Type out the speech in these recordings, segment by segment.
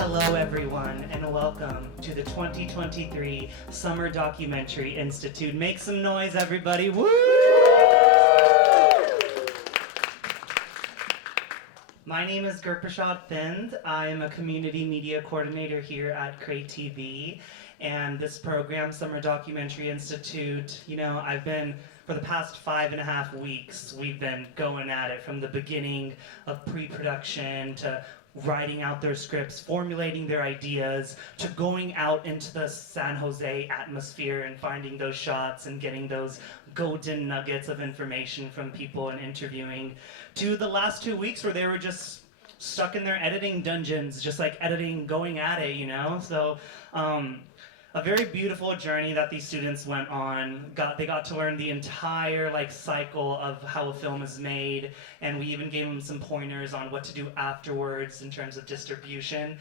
Hello everyone and welcome to the 2023 Summer Documentary Institute. Make some noise everybody, woo! My name is Gurprashad Thind. I am a community media coordinator here at CreaTV. And this program, Summer Documentary Institute, I've been, for the past 5.5 weeks, we've been going at it from the beginning of pre-production to writing out their scripts, formulating their ideas, to going out into the San Jose atmosphere and finding those shots and getting those golden nuggets of information from people and interviewing, to the last 2 weeks where they were just stuck in their editing dungeons, just like editing, going at it, So, a very beautiful journey that these students went on. They got to learn the entire cycle of how a film is made, and we even gave them some pointers on what to do afterwards in terms of distribution.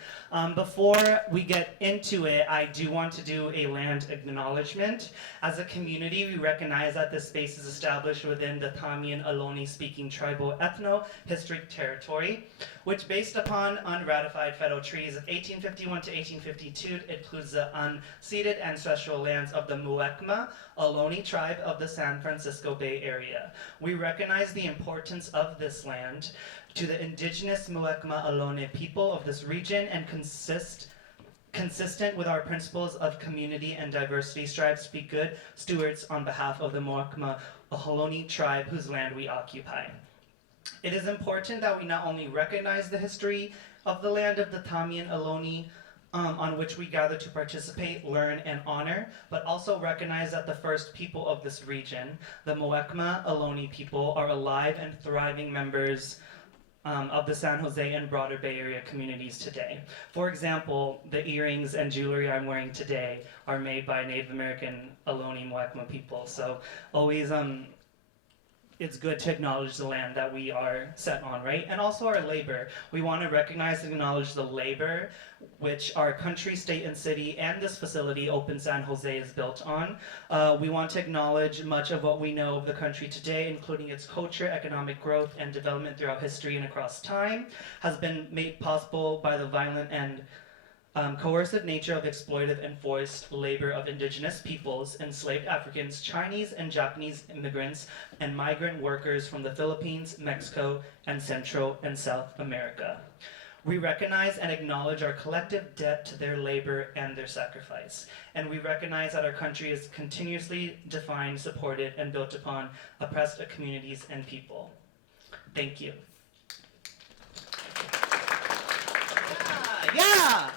Before we get into it, I do want to do a land acknowledgement. As a community, we recognize that this space is established within the Tamian Ohlone speaking tribal ethno-historic territory, which based upon unratified federal treaties of 1851 to 1852 includes the unceded ancestral lands of the Muwekma Ohlone tribe of the San Francisco Bay Area. We recognize the importance of this land to the indigenous Muwekma Ohlone people of this region and consistent with our principles of community and diversity, strives to be good stewards on behalf of the Muwekma Ohlone tribe whose land we occupy. It is important that we not only recognize the history of the land of the Tamian Ohlone on which we gather to participate, learn, and honor, but also recognize that the first people of this region, the Muwekma Ohlone people, are alive and thriving members of the San Jose and broader Bay Area communities today. For example, the earrings and jewelry I'm wearing today are made by Native American Ohlone Muwekma people. So always it's good to acknowledge the land that we are set on, right? And also our labor. We want to recognize and acknowledge the labor which our country, state, and city, and this facility, Open San Jose, is built on. We want to acknowledge much of what we know of the country today, including its culture, economic growth, and development throughout history and across time, has been made possible by the violent and coercive nature of exploitive and forced labor of indigenous peoples, enslaved Africans, Chinese and Japanese immigrants, and migrant workers from the Philippines, Mexico, and Central and South America. We recognize and acknowledge our collective debt to their labor and their sacrifice. And we recognize that our country is continuously defined, supported, and built upon oppressed communities and people. Thank you. Yeah!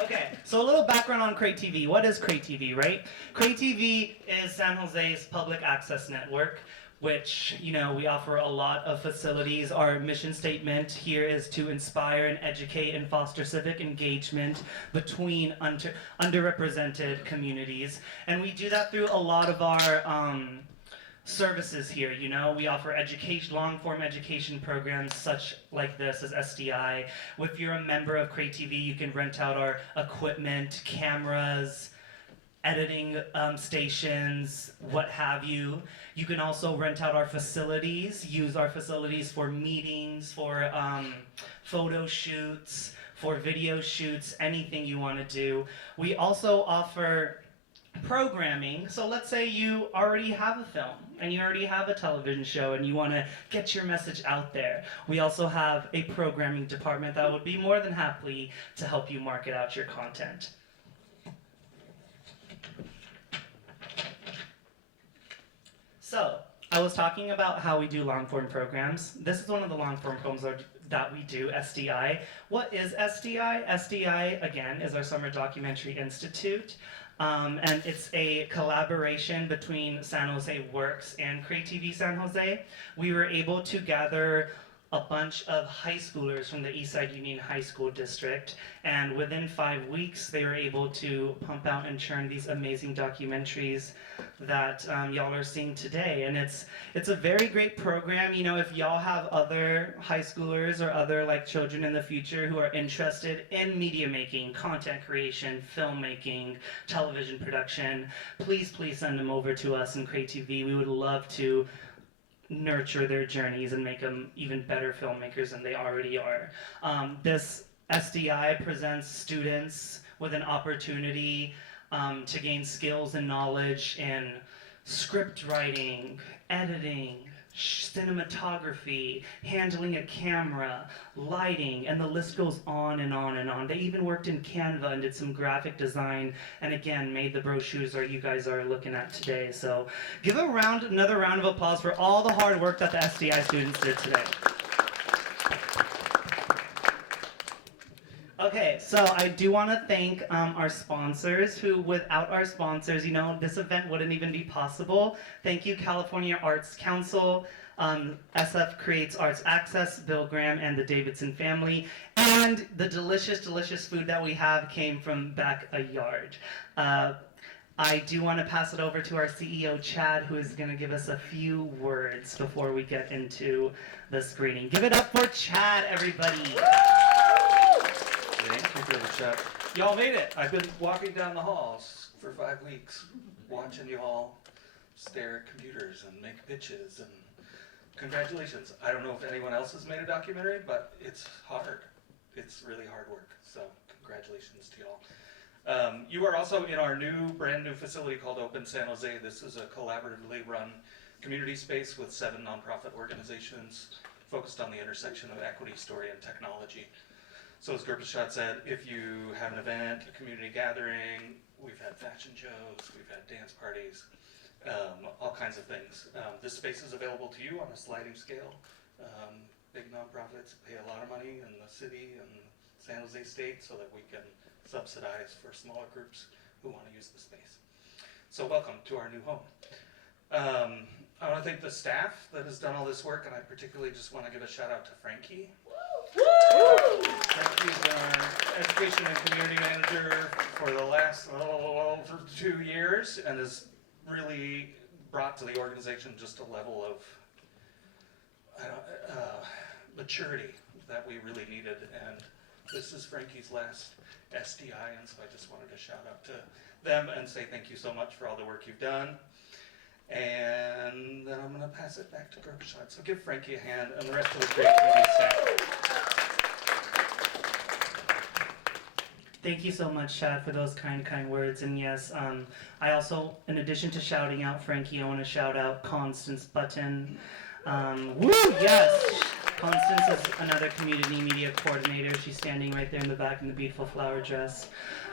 Okay, so a little background on CreaTV. What is CreaTV, right? CreaTV is San Jose's public access network, which, we offer a lot of facilities. Our mission statement here is to inspire and educate and foster civic engagement between underrepresented communities. And we do that through a lot of our services here. We offer education, long-form education programs such like this as SDI. If you're a member of CreaTV, you can rent out our equipment, cameras, editing stations, what have you. You can also rent out our facilities, use our facilities for meetings, for photo shoots, for video shoots, anything you want to do. We also offer programming. So let's say you already have a film and you already have a television show and you want to get your message out there. We also have a programming department that would be more than happy to help you market out your content. So, I was talking about how we do long-form programs. This is one of the long-form programs that we do, SDI. What is SDI? SDI, again, is our Summer Documentary Institute. And it's a collaboration between San Jose Works and CreaTV San Jose. We were able to gather a bunch of high schoolers from the Eastside Union High School District, and within 5 weeks they were able to pump out and churn these amazing documentaries that y'all are seeing today. And it's a very great program. If y'all have other high schoolers or other children in the future who are interested in media making, content creation, filmmaking, television production, please send them over to us in CreaTV. We would love to nurture their journeys and make them even better filmmakers than they already are. This SDI presents students with an opportunity to gain skills and knowledge in script writing, editing, cinematography, handling a camera, lighting, and the list goes on and on and on. They even worked in Canva and did some graphic design, and again, made the brochures that you guys are looking at today. So give another round of applause for all the hard work that the SDI students did today. Okay, so I do want to thank our sponsors who, without our sponsors, this event wouldn't even be possible. Thank you, California Arts Council, SF Creates Arts Access, Bill Graham, and the Davidson family. And the delicious, delicious food that we have came from backyard. I do want to pass it over to our CEO, Chad, who is going to give us a few words before we get into the screening. Give it up for Chad, everybody. Thank you, Chad. Y'all made it. I've been walking down the halls for 5 weeks, watching you all stare at computers and make pitches, and congratulations. I don't know if anyone else has made a documentary, but it's hard. It's really hard work, so congratulations to y'all. You are also in our brand new facility called Open San Jose. This is a collaboratively run community space with 7 nonprofit organizations focused on the intersection of equity, story, and technology. So as Gurpashad said, if you have an event, a community gathering, we've had fashion shows, we've had dance parties, all kinds of things. This space is available to you on a sliding scale. Big nonprofits pay a lot of money in the city and San Jose State so that we can subsidize for smaller groups who want to use the space. So welcome to our new home. I want to thank the staff that has done all this work, and I particularly just want to give a shout out to Frankie. Frankie's our education and community manager for the last for 2 years, and has really brought to the organization just a level of maturity that we really needed. And this is Frankie's last SDI, and so I just wanted to shout out to them and say thank you so much for all the work you've done. And then I'm going to pass it back to Gurpashad. So give Frankie a hand and the rest of the CreaTV staff. Thank you so much, Chad, for those kind words. And yes, I also, in addition to shouting out Frankie, I want to shout out Constance Button. Woo, yes! Constance is another community media coordinator. She's standing right there in the back in the beautiful flower dress.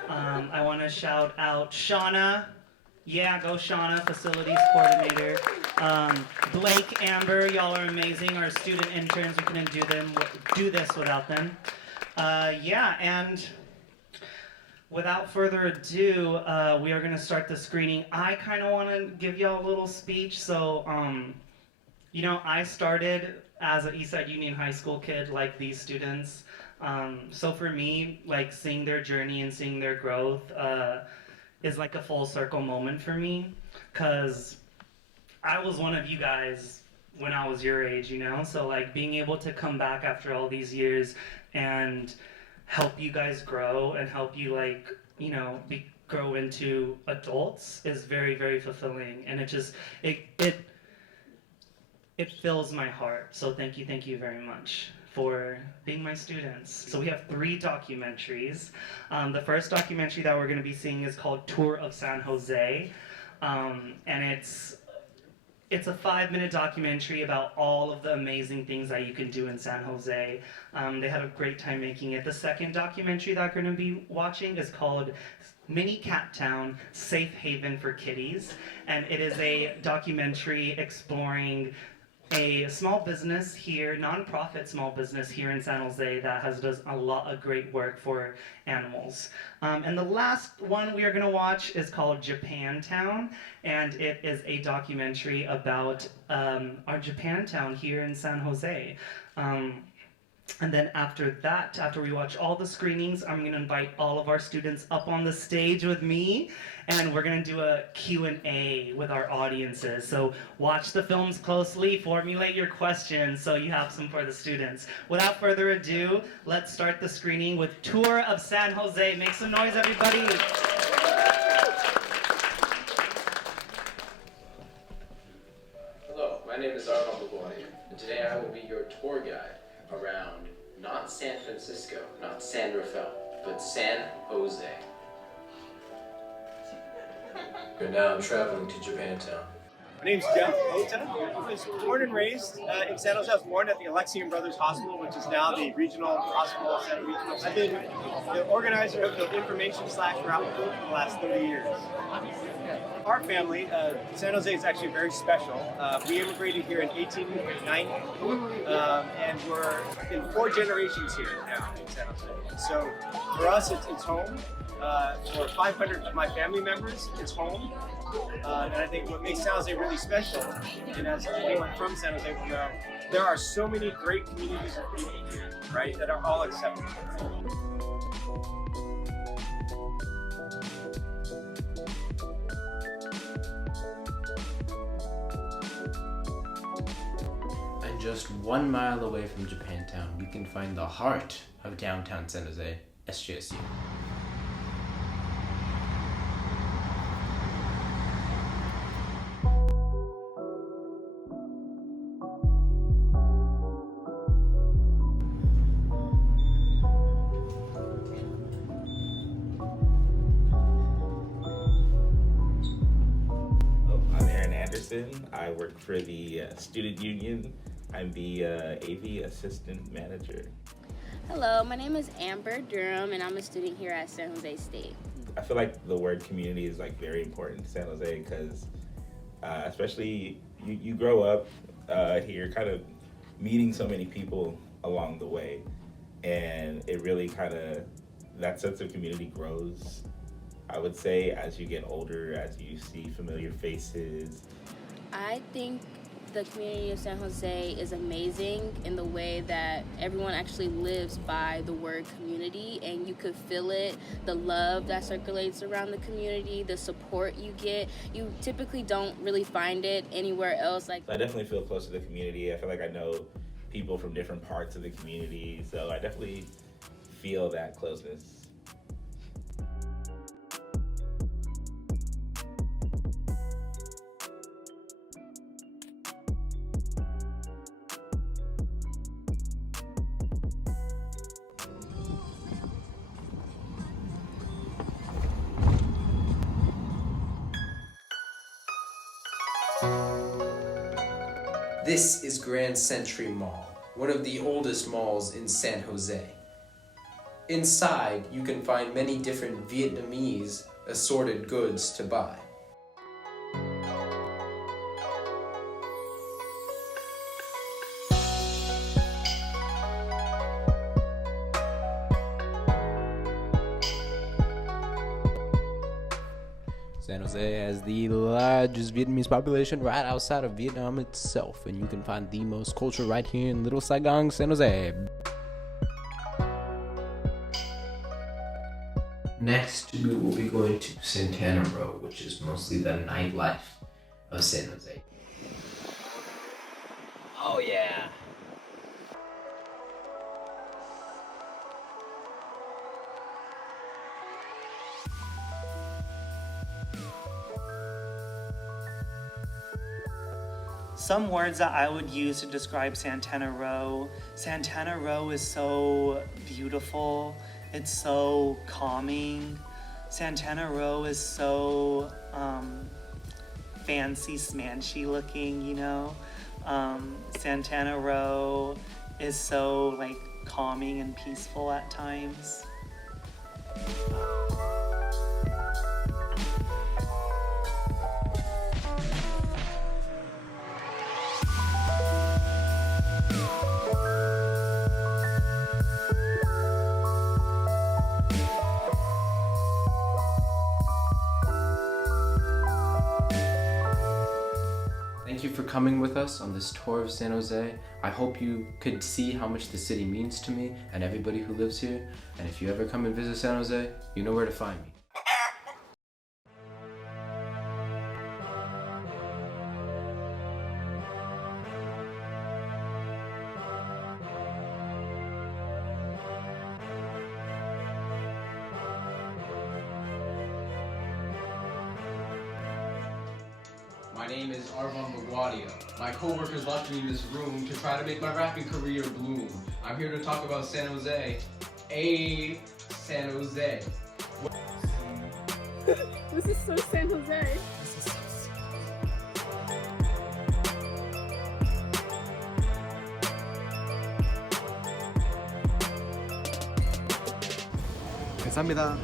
I want to shout out Shauna. Yeah, go Shauna, facilities coordinator. Blake, Amber, y'all are amazing. Our student interns, we couldn't do this without them. Yeah, and without further ado, we are going to start the screening. I kind of want to give y'all a little speech. So, I started as an Eastside Union High School kid like these students. So for me, like seeing their journey and seeing their growth is like a full circle moment for me, because I was one of you guys when I was your age, so like being able to come back after all these years and help you guys grow and help you grow into adults is very, very fulfilling, and it fills my heart. So thank you very much for being my students. So we have 3 documentaries. The first documentary that we're going to be seeing is called Tour of San Jose, and it's a 5-minute documentary about all of the amazing things that you can do in San Jose. They had a great time making it. The second documentary that we're going to be watching is called Mini Cat Town, Safe Haven for Kitties, and it is a documentary exploring a small business here, nonprofit small business here in San Jose that does a lot of great work for animals. And the last one we are going to watch is called Japantown, and it is a documentary about our Japantown here in San Jose. And then after that, after we watch all the screenings, I'm going to invite all of our students up on the stage with me, and we're going to do a Q&A with our audiences. So watch the films closely, formulate your questions so you have some for the students. Without further ado, let's start the screening with Tour of San Jose. Make some noise, everybody. Hello, my name is Arnold Boboy, and today I will be your tour guide around Not San Francisco, not San Rafael, but San Jose. And now I'm traveling to Japantown. My name's Jeff Ota. I was born and raised in San Jose. I was born at the Alexian Brothers Hospital, which is now the regional hospital center. I've been the organizer of the information/route group for the last 30 years. Our family, San Jose, is actually very special. We immigrated here in 1890, and we're in 4 generations here now in San Jose. So for us, it's home. For 500 of my family members, it's home. And I think what makes San Jose really special, and as anyone from San Jose will know, there are so many great communities of people here, right, that are all accepted. And just 1 mile away from Japantown, we can find the heart of downtown San Jose, SJSU. I work for the student union. I'm the AV assistant manager. Hello, my name is Amber Durham, and I'm a student here at San Jose State. I feel like the word community is like very important in San Jose because especially you grow up here kind of meeting so many people along the way, and it really kind of, that sense of community grows, I would say, as you get older, as you see familiar faces. I think the community of San Jose is amazing in the way that everyone actually lives by the word community, and you could feel it, the love that circulates around the community, the support you get. You typically don't really find it anywhere else. Like, I definitely feel close to the community. I feel like I know people from different parts of the community, so I definitely feel that closeness. This is Grand Century Mall, one of the oldest malls in San Jose. Inside, you can find many different Vietnamese assorted goods to buy. San Jose has the largest Vietnamese population right outside of Vietnam itself, and you can find the most culture right here in Little Saigon, San Jose. Next, we will be going to Santana Row, which is mostly the nightlife of San Jose. Oh yeah! Some words that I would use to describe Santana Row. Santana Row is so beautiful. It's so calming. Santana Row is so fancy smanchy looking, you know. Santana Row is so like calming and peaceful at times. Thank you for coming with us on this tour of San Jose. I hope you could see how much the city means to me and everybody who lives here. And if you ever come and visit San Jose, you know where to find me. My My name is Arvon Maguadia. My co-workers locked me in this room to try to make my rapping career bloom. I'm here to talk about San Jose. San Jose. This is so San Jose. 감사합니다.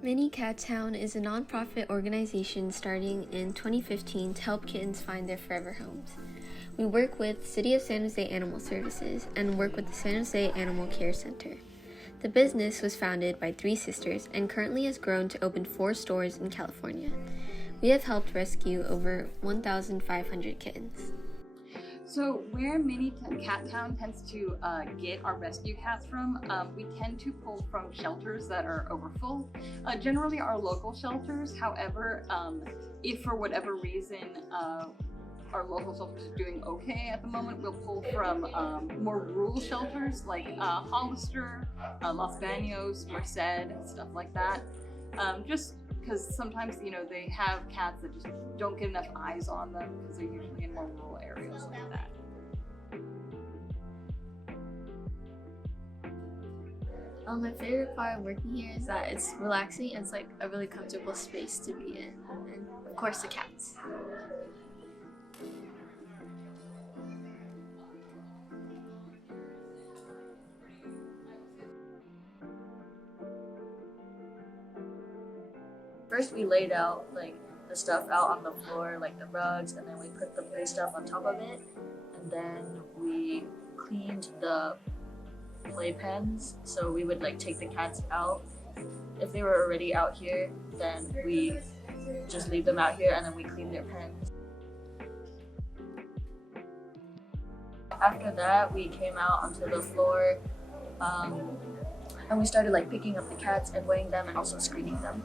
Mini Cat Town is a nonprofit organization starting in 2015 to help kittens find their forever homes. We work with City of San Jose Animal Services and work with the San Jose Animal Care Center. The business was founded by 3 sisters and currently has grown to open 4 stores in California. We have helped rescue over 1,500 kittens. So where Mini Cat Town tends to get our rescue cats from, we tend to pull from shelters that are overfull. Generally our local shelters, however, if for whatever reason our local shelters are doing okay at the moment, we'll pull from more rural shelters like Hollister, Los Baños, Merced, stuff like that. Just because sometimes, you know, they have cats that just don't get enough eyes on them because they're usually in more rural areas like that. My favorite part of working here is that it's relaxing and it's like a really comfortable space to be in, and of course the cats. First we laid out like the stuff out on the floor, like the rugs, and then we put the play stuff on top of it, and then we cleaned the play pens. So we would like take the cats out. If they were already out here, then we just leave them out here and then we clean their pens. After that, we came out onto the floor and we started like picking up the cats and weighing them and also screening them.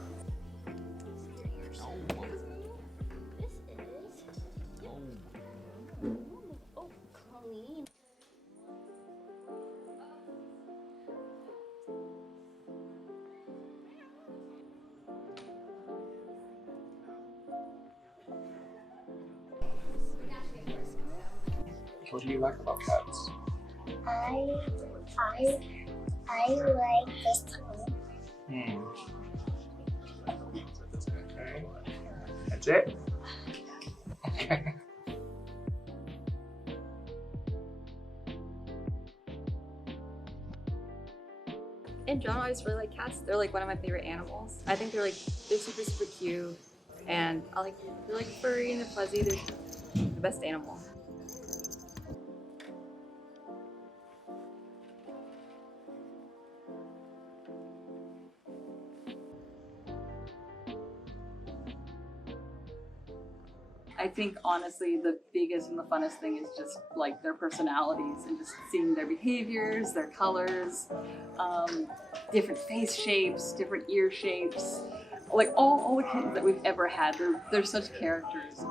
What do you like about cats? I like this one. Okay. That's it? Okay. In general, I just really like cats. They're like one of my favorite animals. I think they're super cute, and they're like furry and they're fuzzy. They're the best animal. I think honestly the biggest and the funnest thing is just like their personalities and just seeing their behaviors, their colors, different face shapes, different ear shapes. Like all the kittens that we've ever had, they're such characters.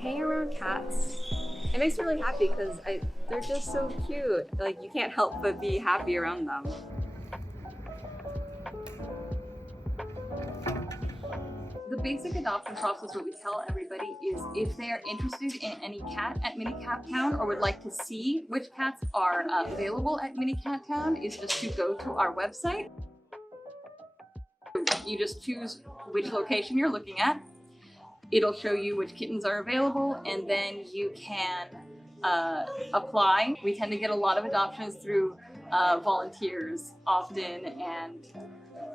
Hanging around cats, it makes me really happy because they're just so cute. Like you can't help but be happy around them. The basic adoption process, what we tell everybody is if they are interested in any cat at Mini Cat Town or would like to see which cats are available at Mini Cat Town, is just to go to our website. You just choose which location you're looking at. It'll show you which kittens are available, and then you can apply. We tend to get a lot of adoptions through volunteers often, and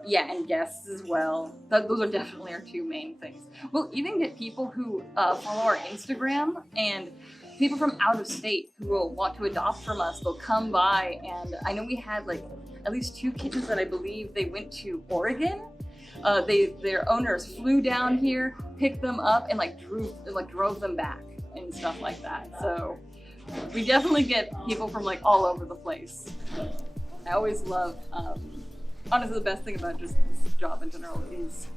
Yeah, and guests as well. Those are definitely our two main things. We'll even get people who follow our Instagram and people from out of state who will want to adopt from us. They'll come by, and I know we had like at least 2 kittens that I believe they went to Oregon. Their owners flew down here, picked them up, and drove them back and stuff like that. So we definitely get people from like all over the place. I always love, honestly, the best thing about just this job in general is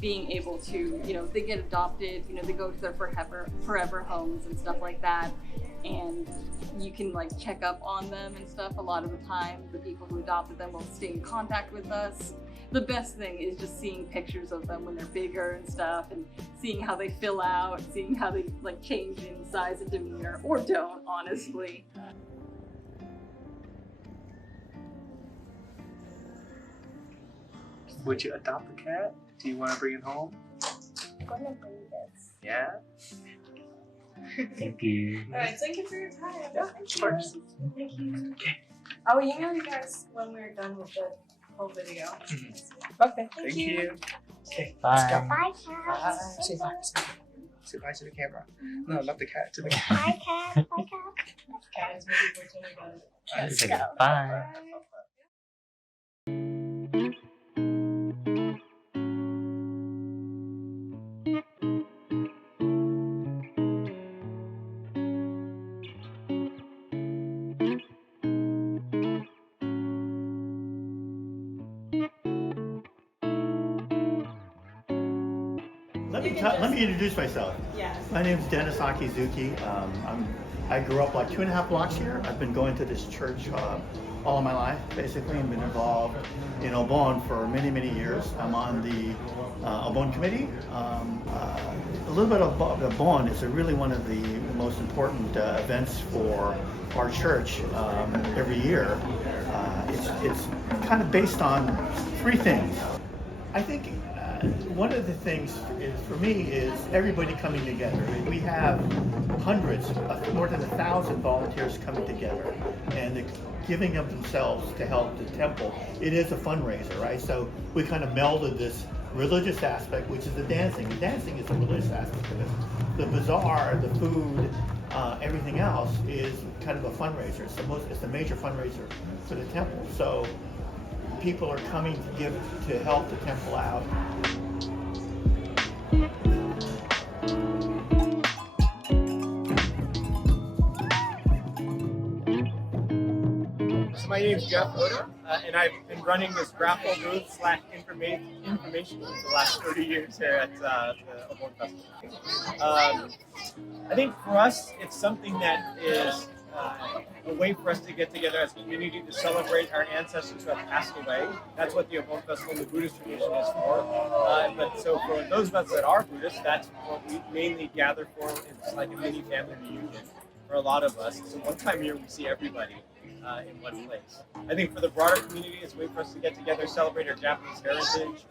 being able to, they get adopted, they go to their forever homes and stuff like that. And you can like check up on them and stuff. A lot of the time, the people who adopted them will stay in contact with us. The best thing is just seeing pictures of them when they're bigger and stuff, and seeing how they fill out, seeing how they like change in size and demeanor, or don't, honestly. Would you adopt a cat? Do you want to bring it home? I'm gonna bring this. Yeah. Thank you. Alright, thank you for your time. Yeah, of course. Thank you. I will email you guys when we're done with the whole video. Okay. Thank you. Okay. Bye. Let's go. Bye, cat. Bye. Say bye. Say bye to the camera. No, not the cat. To the cat. Bye, cat. Bye, cat. Guys, maybe we're gonna go. Let's go. Bye. Let me introduce myself. Yes. My name is Dennis Akizuki. I grew up like 2.5 blocks here. I've been going to this church all of my life, basically, and been involved in Obon for many, many years. I'm on the Obon committee. A little bit of Obon is really one of the most important events for our church every year. It's kind of based on 3 things. I think one of the things for me is everybody coming together. We have hundreds, more than 1,000 volunteers coming together and giving of themselves to help the temple. It is a fundraiser, right? So we kind of melded this religious aspect, which is the dancing. The dancing is the religious aspect of it. The bazaar, the food, everything else is kind of a fundraiser. It's the major fundraiser for the temple. So people are coming to help the temple out. So my name is Jeff Oda, and I've been running this raffle booth / information booth for the last 30 years here at the Obon Festival. I think for us, it's something that is a way for us to get together as a community to celebrate our ancestors who have passed away. That's what the Obon Festival in the Buddhist tradition is for. But so for those of us that are Buddhists, that's what we mainly gather for. It's like a mini family reunion for a lot of us. So one time a year we see everybody in one place. I think for the broader community, it's a way for us to get together, celebrate our Japanese heritage,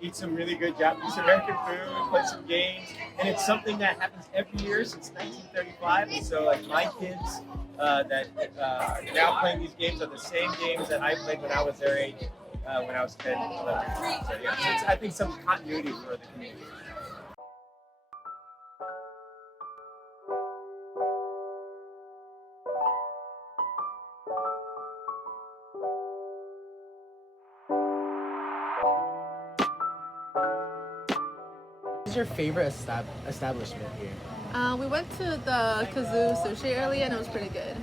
eat some really good Japanese American food, play some games, and it's something that happens every year since 1935. And so, like my kids that are now playing these games are the same games that I played when I was their age, when I was 10, 11. So yeah, it's, I think some continuity for the community. What's your favorite establishment here? We went to the Kazoo Sushi earlier and it was pretty good.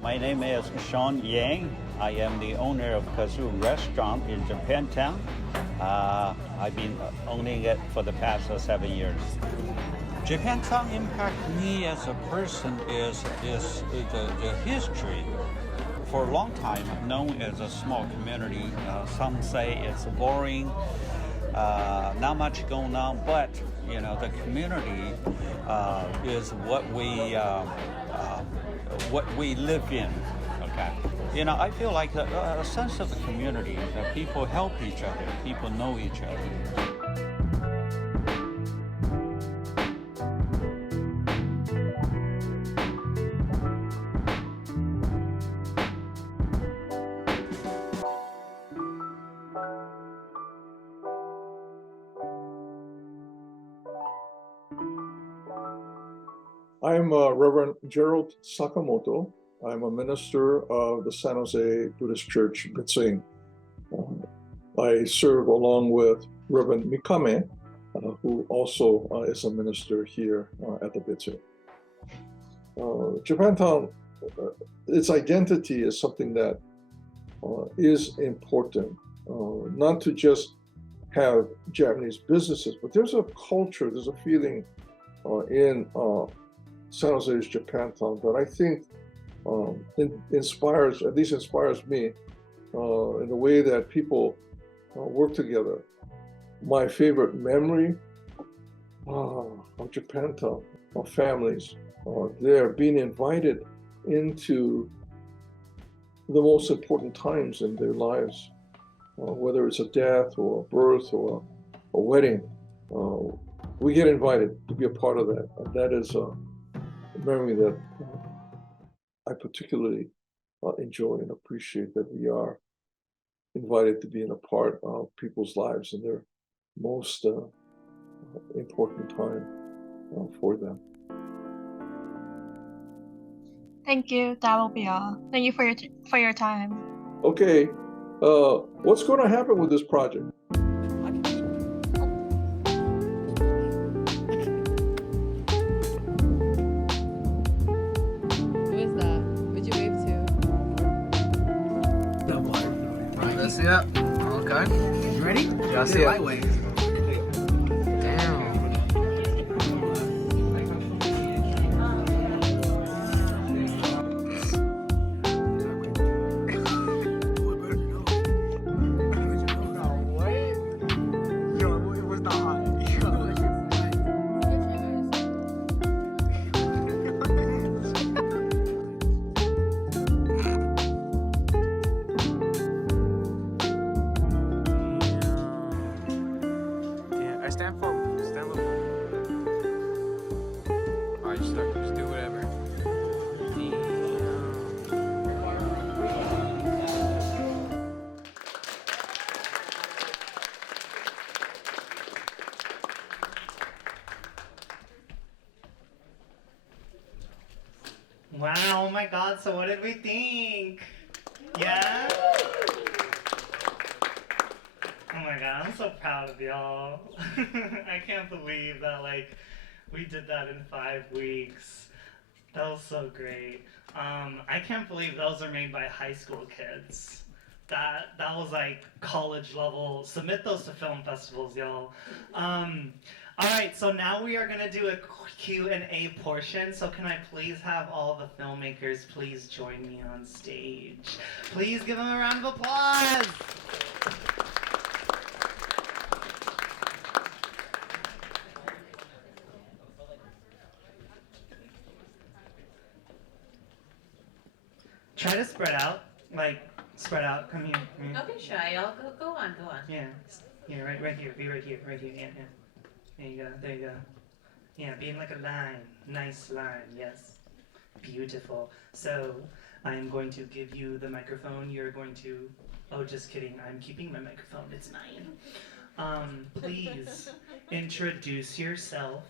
My name is Sean Yang. I am the owner of Kazoo Restaurant in Japantown. I've been owning it for the past 7 years. Japantown impacted me as a person is the history. For a long time, known as a small community. Some say it's boring, not much going on, but the community is what we live in. Okay, I feel like a sense of the community, that people help each other, people know each other. I'm Reverend Gerald Sakamoto. I'm a minister of the San Jose Buddhist Church, Bitsing. I serve along with Reverend Mikame, who also is a minister here at the Bitsing. Japantown, its identity is something that is important, not to just have Japanese businesses, but there's a culture, there's a feeling in San Jose's Japantown that I think inspires me in the way that people work together. My favorite memory of Japantown, of families, they're being invited into the most important times in their lives, whether it's a death or a birth or a wedding. We get invited to be a part of that. And that is a memory that I particularly enjoy and appreciate, that we are invited to be in a part of people's lives in their most important time for them. Thank you. That will be all. Thank you for your time. Okay, what's going to happen with this project? Who is that? Would you wave to? Let's see that. Okay. You ready? Yeah, I see it. Wave. Damn. Stand up. Alright, just do whatever. Wow, oh my god, so what did we think? Yeah? Oh my god, I'm so proud of y'all. I can't believe that, like, we did that in 5 weeks. That was so great. I can't believe those are made by high school kids. That was like college level. Submit those to film festivals, y'all. Alright, so now we are gonna do a Q&A portion. So can I please have all the filmmakers please join me on stage? Please give them a round of applause! Try to spread out, spread out. Come here. Don't be shy, y'all. Go on. Yeah, right here. Be right here. Yeah. There you go. Yeah, be in like a line, nice line. Yes, beautiful. So I am going to give you the microphone. You're going to. Oh, just kidding. I'm keeping my microphone. It's mine. Please introduce yourself.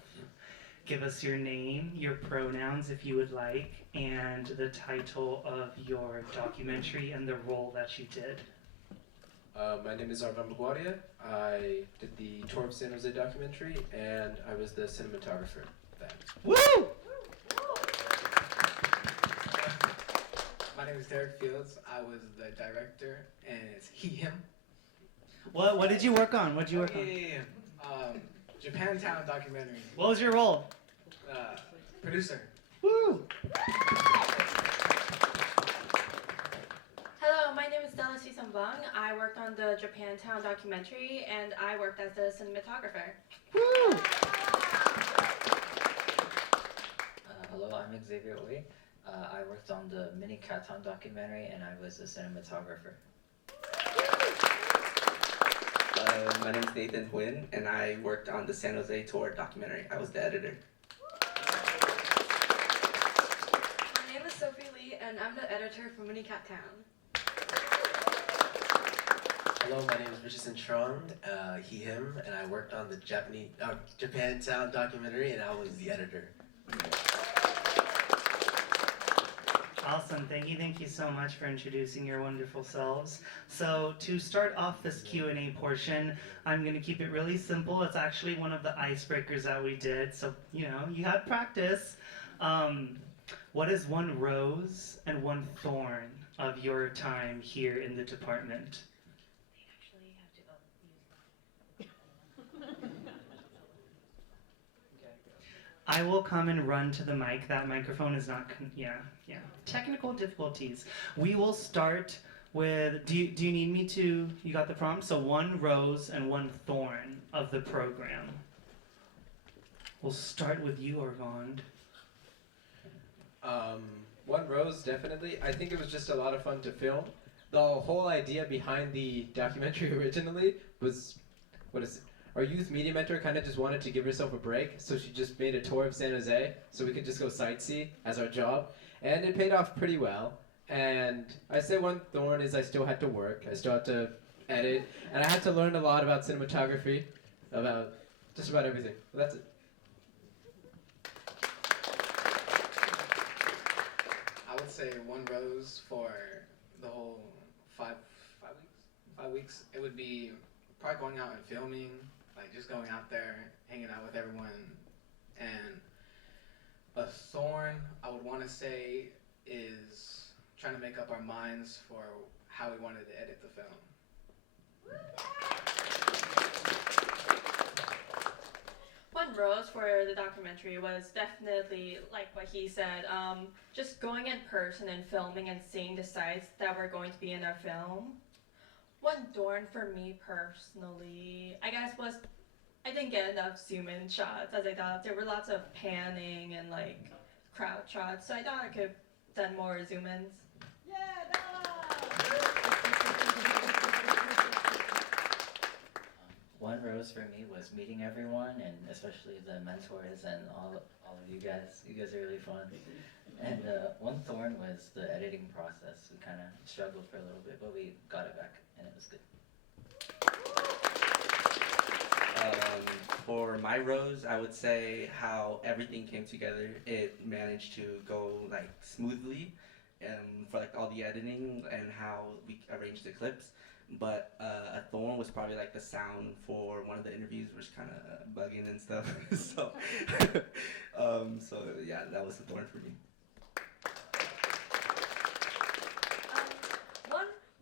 Give us your name, your pronouns if you would like, and the title of your documentary and the role that you did. My name is Arvan Baguaria. I did the Tour of San Jose documentary, and I was the cinematographer of that. Woo! My name is Derek Fields. I was the director, and it's he, him. What did you work on? Japantown documentary. What was your role? Producer. Woo! Hello, my name is Della Sisambang. I worked on the Japantown documentary, and I worked as the cinematographer. Woo! Hello, I'm Xavier Oy. I worked on the Mini Caton documentary, and I was the cinematographer. My name is Nathan Huynh, and I worked on the San Jose Tour documentary. I was the editor. My name is Sophie Lee, and I'm the editor for Mini Cat Town. Hello, my name is Richardson Trong, he, him, and I worked on the Japantown documentary, and I was the editor. Awesome, thank you so much for introducing your wonderful selves. So to start off this Q&A portion, I'm gonna keep it really simple. It's actually one of the icebreakers that we did, so you know, you had practice. What is one rose and one thorn of your time here in the department? I will come and run to the mic. That microphone is not, yeah. Technical difficulties. We will start with, do you need me to, you got the prompt? So one rose and one thorn of the program. We'll start with you, Orvond. One rose, definitely. I think it was just a lot of fun to film. The whole idea behind the documentary originally was, our youth media mentor kind of just wanted to give herself a break, so she just made a tour of San Jose so we could just go sightsee as our job, and it paid off pretty well. And I say one thorn is I still had to work, I still had to edit, and I had to learn a lot about cinematography, about just about everything. Well, that's it. I would say one rose for the whole 5 weeks. It would be probably going out and filming, like just going out there, hanging out with everyone. And a thorn, I would want to say, is trying to make up our minds for how we wanted to edit the film. One rose for the documentary was definitely like what he said, just going in person and filming and seeing the sites that were going to be in our film. One thorn for me personally, I guess, was I didn't get enough zoom-in shots as I thought. There were lots of panning and like crowd shots, so I thought I could have done more zoom-ins. One rose for me was meeting everyone, and especially the mentors and all of you guys. You guys are really fun. And one thorn was the editing process. We kind of struggled for a little bit, but we got it back, and it was good. For my rose, I would say how everything came together. It managed to go like smoothly, for like all the editing and how we arranged the clips. But a thorn was probably like the sound for one of the interviews was kind of bugging and stuff. so yeah, that was the thorn for me.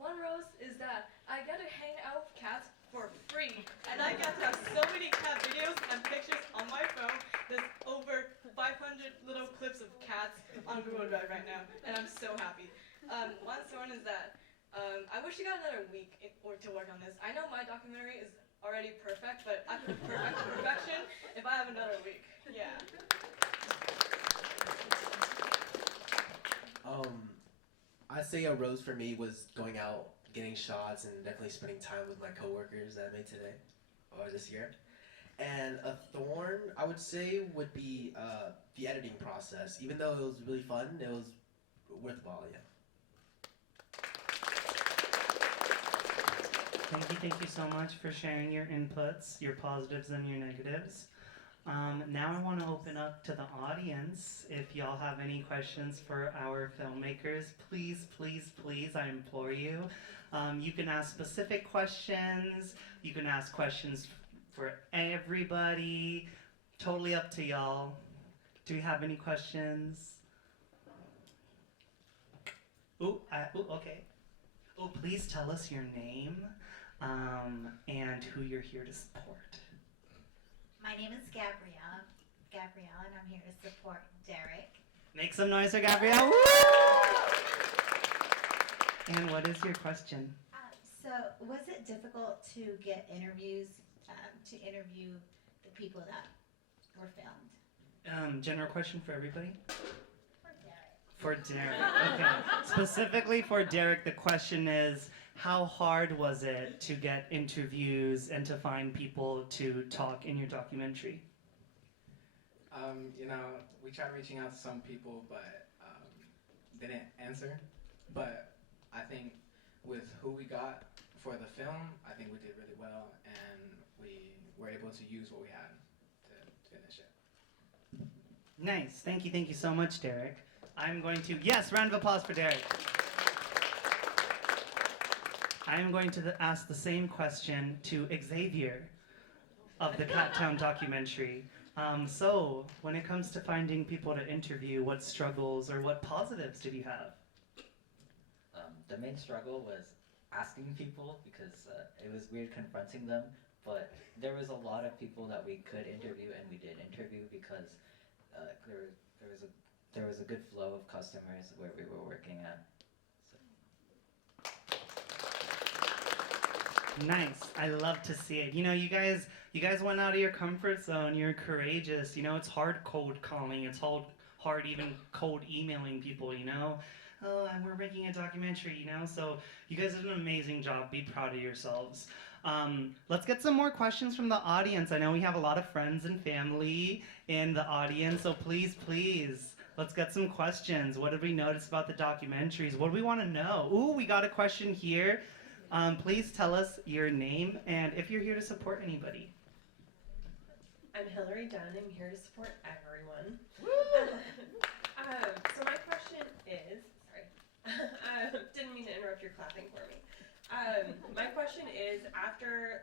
One rose is that I get to hang out with cats for free, and I get to have so many cat videos and pictures on my phone. There's over 500 little clips of cats on Google Drive right now, and I'm so happy. One thorn is that I wish I got another week to work on this. I know my documentary is already perfect, but I could perfect perfection if I have another week. Yeah. I'd say a rose for me was going out, getting shots, and definitely spending time with my coworkers that I made today, or this year. And a thorn, I would say, would be the editing process. Even though it was really fun, it was worthwhile, yeah. Thank you so much for sharing your inputs, your positives and your negatives. Now I want to open up to the audience. If y'all have any questions for our filmmakers, please, I implore you. You can ask specific questions. You can ask questions for everybody. Totally up to y'all. Do you have any questions? Okay. Please tell us your name and who you're here to support. My name is Gabrielle, and I'm here to support Derek. Make some noise for Gabrielle. Woo! And what is your question? So, was it difficult to get interviews, to interview the people that were filmed? General question for everybody? For Derek, okay. Specifically for Derek, the question is, how hard was it to get interviews and to find people to talk in your documentary? We tried reaching out to some people, but they didn't answer. But I think with who we got for the film, I think we did really well, and we were able to use what we had to finish it. Nice. Thank you so much, Derek. I'm going to, yes, round of applause for Derek. I'm going to ask the same question to Xavier of the Cat Town documentary. So, when it comes to finding people to interview, what struggles or what positives did you have? The main struggle was asking people because it was weird confronting them, but there was a lot of people that we could interview, and we did interview because there was a good flow of customers where we were working at. Nice. I love to see it. You know, you guys went out of your comfort zone. You're courageous. You know, it's hard cold calling. It's hard even cold emailing people, you know. Oh, and we're making a documentary, you know. So you guys did an amazing job. Be proud of yourselves. Let's get some more questions from the audience. I know we have a lot of friends and family in the audience, so please, let's get some questions. What did we notice about the documentaries? What do we want to know? Ooh, we got a question here. Please tell us your name and if you're here to support anybody. I'm Hillary Dunn. I'm here to support everyone. So my question is, sorry, didn't mean to interrupt your clapping for me. My question is, after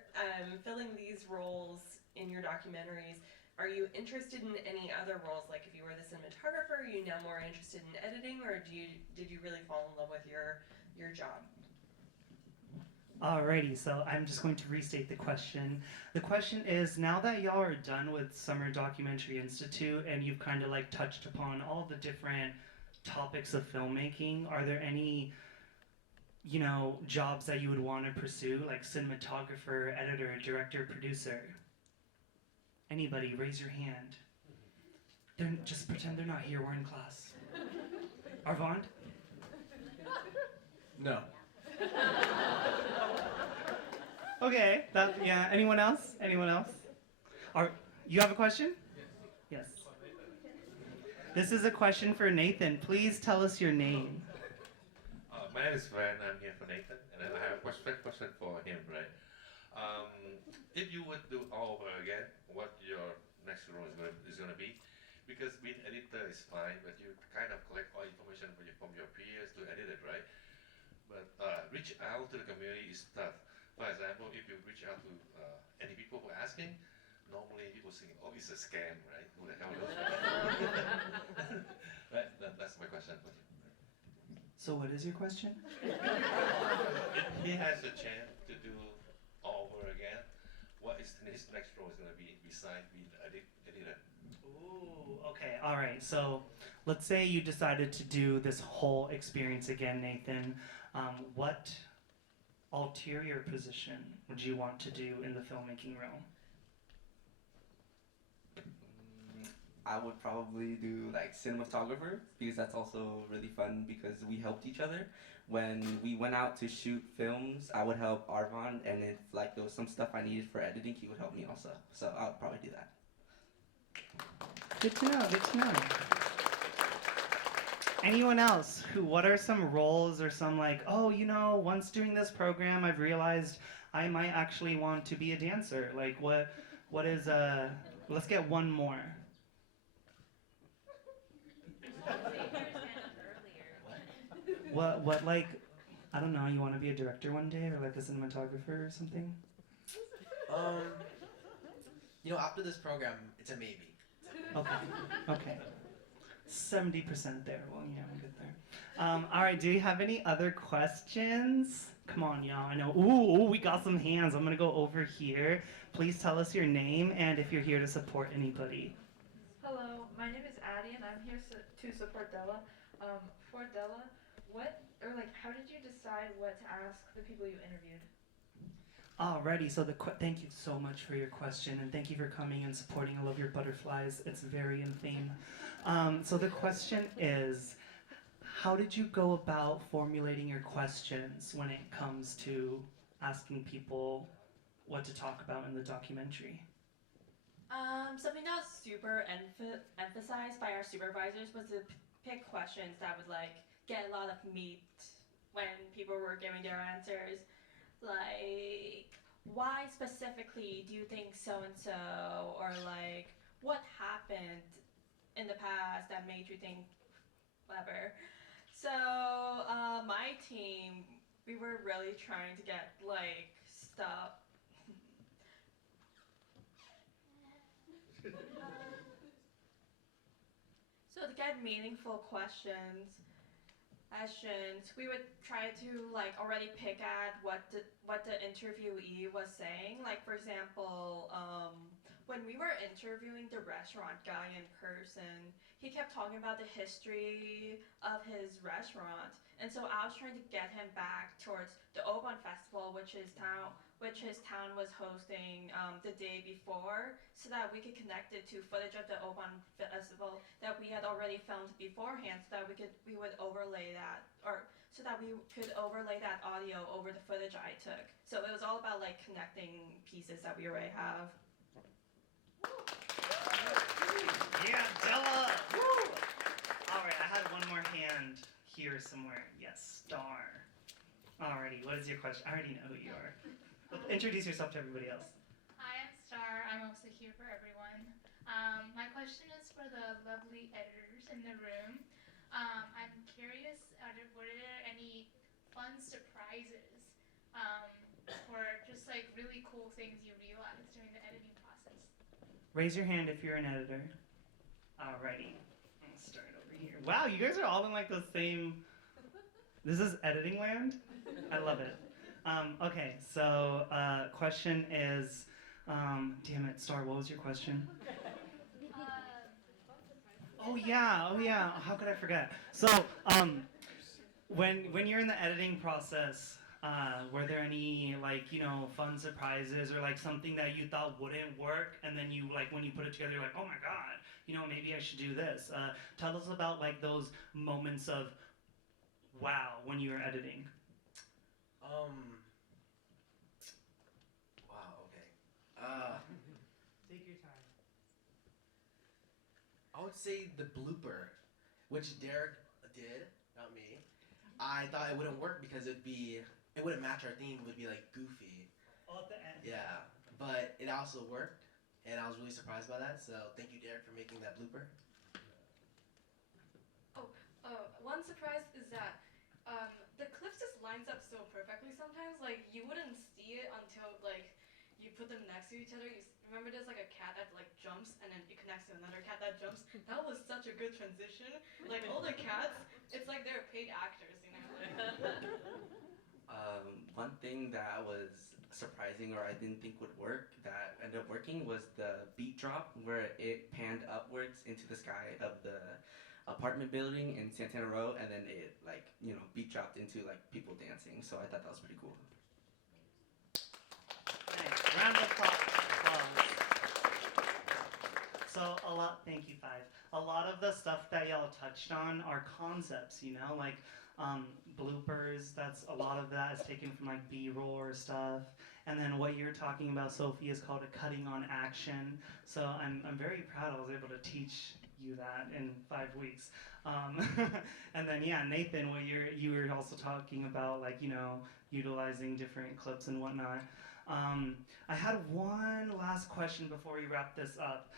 filling these roles in your documentaries, are you interested in any other roles? Like if you were the cinematographer, are you now more interested in editing, or did you really fall in love with your job? Alrighty, so I'm just going to restate the question. The question is, now that y'all are done with Summer Documentary Institute and you've kind of like touched upon all the different topics of filmmaking, are there any, you know, jobs that you would want to pursue, like cinematographer, editor, director, producer? Anybody, raise your hand. Just pretend they're not here, we're in class. Arvand? No. Okay, yeah, anyone else? You have a question? Yes. This is a question for Nathan. Please tell us your name. My name is Van. I'm here for Nathan, and then I have a question for him, right? If you would do all over again, what your next role is going to be? Because being editor is fine, but you kind of collect all information from your peers to edit it, right? But reach out to the community is tough. For example, if you reach out to any people who are asking, normally people think, oh, it's a scam, right? Who the hell knows? Right? That's my question for you. So what is your question? If he has a chance to do all over again, what is his next role is going to be besides being an editor? Ooh, okay, all right. So let's say you decided to do this whole experience again, Nathan. What ulterior position would you want to do in the filmmaking realm? I would probably do like cinematographer because that's also really fun because we helped each other. When we went out to shoot films, I would help Arvon, and if like there was some stuff I needed for editing, he would help me also. So I would probably do that. Good to know. Anyone else what are some roles or some like, oh, you know, once doing this program, I've realized I might actually want to be a dancer. Like what is, let's get one more. What like, I don't know, you want to be a director one day or like a cinematographer or something? You know, after this program, it's a maybe. Okay. 70% there. Well, yeah, we'll get there. All right, do you have any other questions? Come on, y'all. I know. Ooh, we got some hands. I'm going to go over here. Please tell us your name and if you're here to support anybody. Hello, my name is Addie, and I'm here to support Della. For Della, how did you decide what to ask the people you interviewed? Alrighty, so thank you so much for your question, and thank you for coming and supporting. I love your butterflies. It's very in theme. So the question is, how did you go about formulating your questions when it comes to asking people what to talk about in the documentary? Something that was super emphasized by our supervisors was to pick questions that would like get a lot of meat when people were giving their answers. Like, why specifically do you think so-and-so? Or like, what happened in the past that made you think clever? So my team, we were really trying to get like stuff. So to get meaningful questions, we would try to like already pick at what the interviewee was saying. Like for example, when we were interviewing the restaurant guy in person, he kept talking about the history of his restaurant, and so I was trying to get him back towards the Oban Festival, which his town was hosting the day before, so that we could connect it to footage of the Oban Festival that we had already filmed beforehand, so that we would overlay that, or so that we could overlay that audio over the footage I took. So it was all about like connecting pieces that we already have. Yeah, Della! Woo! All right, I had one more hand here somewhere. Yes, Star. Alrighty, what is your question? I already know who you are. Introduce yourself to everybody else. Hi, I'm Star. I'm also here for everyone. My question is for the lovely editors in the room. I'm curious, were there any fun surprises or just like really cool things you realized during the editing process? Raise your hand if you're an editor. Alrighty, I'm gonna start over here. Wow, you guys are all in like the same. This is editing land. I love it. Okay, so question is, damn it, Star, what was your question? Oh yeah. How could I forget? So, when you're in the editing process, were there any like fun surprises or like something that you thought wouldn't work, and then you like when you put it together, you're like, oh my god, maybe I should do this. Tell us about like those moments of wow when you were editing. Wow. Okay. Take your time. I would say the blooper, which Derek did, not me. I thought it wouldn't work because it wouldn't match our theme. It would be like goofy. Oh, at the end. Yeah, but it also worked, and I was really surprised by that. So thank you, Derek, for making that blooper. One surprise is that the clips just lines up so perfectly sometimes. Like you wouldn't see it until like you put them next to each other. Remember there's like a cat that like jumps and then it connects to another cat that jumps. That was such a good transition. Like all the cats, it's like they're paid actors, One thing that was surprising or I didn't think would work that ended up working was the beat drop where it panned upwards into the sky of the apartment building in Santana Row, and then it like beat dropped into like people dancing. So I thought that was pretty cool. Nice. Round of applause. So thank you, Five. A lot of the stuff that y'all touched on are concepts, like bloopers. A lot of that is taken from like B-roll or stuff. And then what you're talking about, Sophie, is called a cutting on action. So I'm very proud I was able to teach you that in 5 weeks. And then Nathan, what you were also talking about, like utilizing different clips and whatnot. I had one last question before we wrap this up.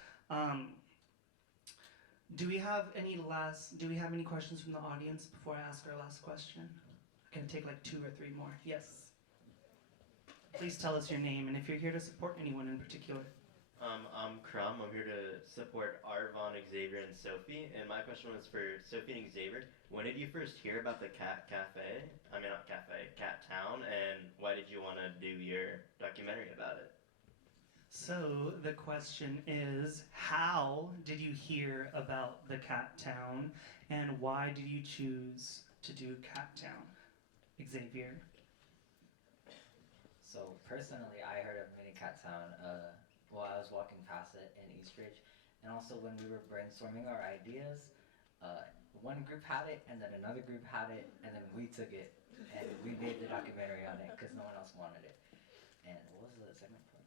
Do we have any questions from the audience before I ask our last question? I can take like 2 or 3 more. Yes. Please tell us your name and if you're here to support anyone in particular. I'm Crumb. I'm here to support Arvon, Xavier, and Sophie. And my question was for Sophie and Xavier. When did you first hear about the Cat Town, and why did you want to do your documentary about it? So the question is, how did you hear about the Cat Town, and why did you choose to do Cat Town? Xavier. So personally, I heard of Mini Cat Town while I was walking past it in Eastridge, and also when we were brainstorming our ideas, one group had it, and then another group had it, and then we took it, and we made the documentary on it because no one else wanted it. And what was the second part?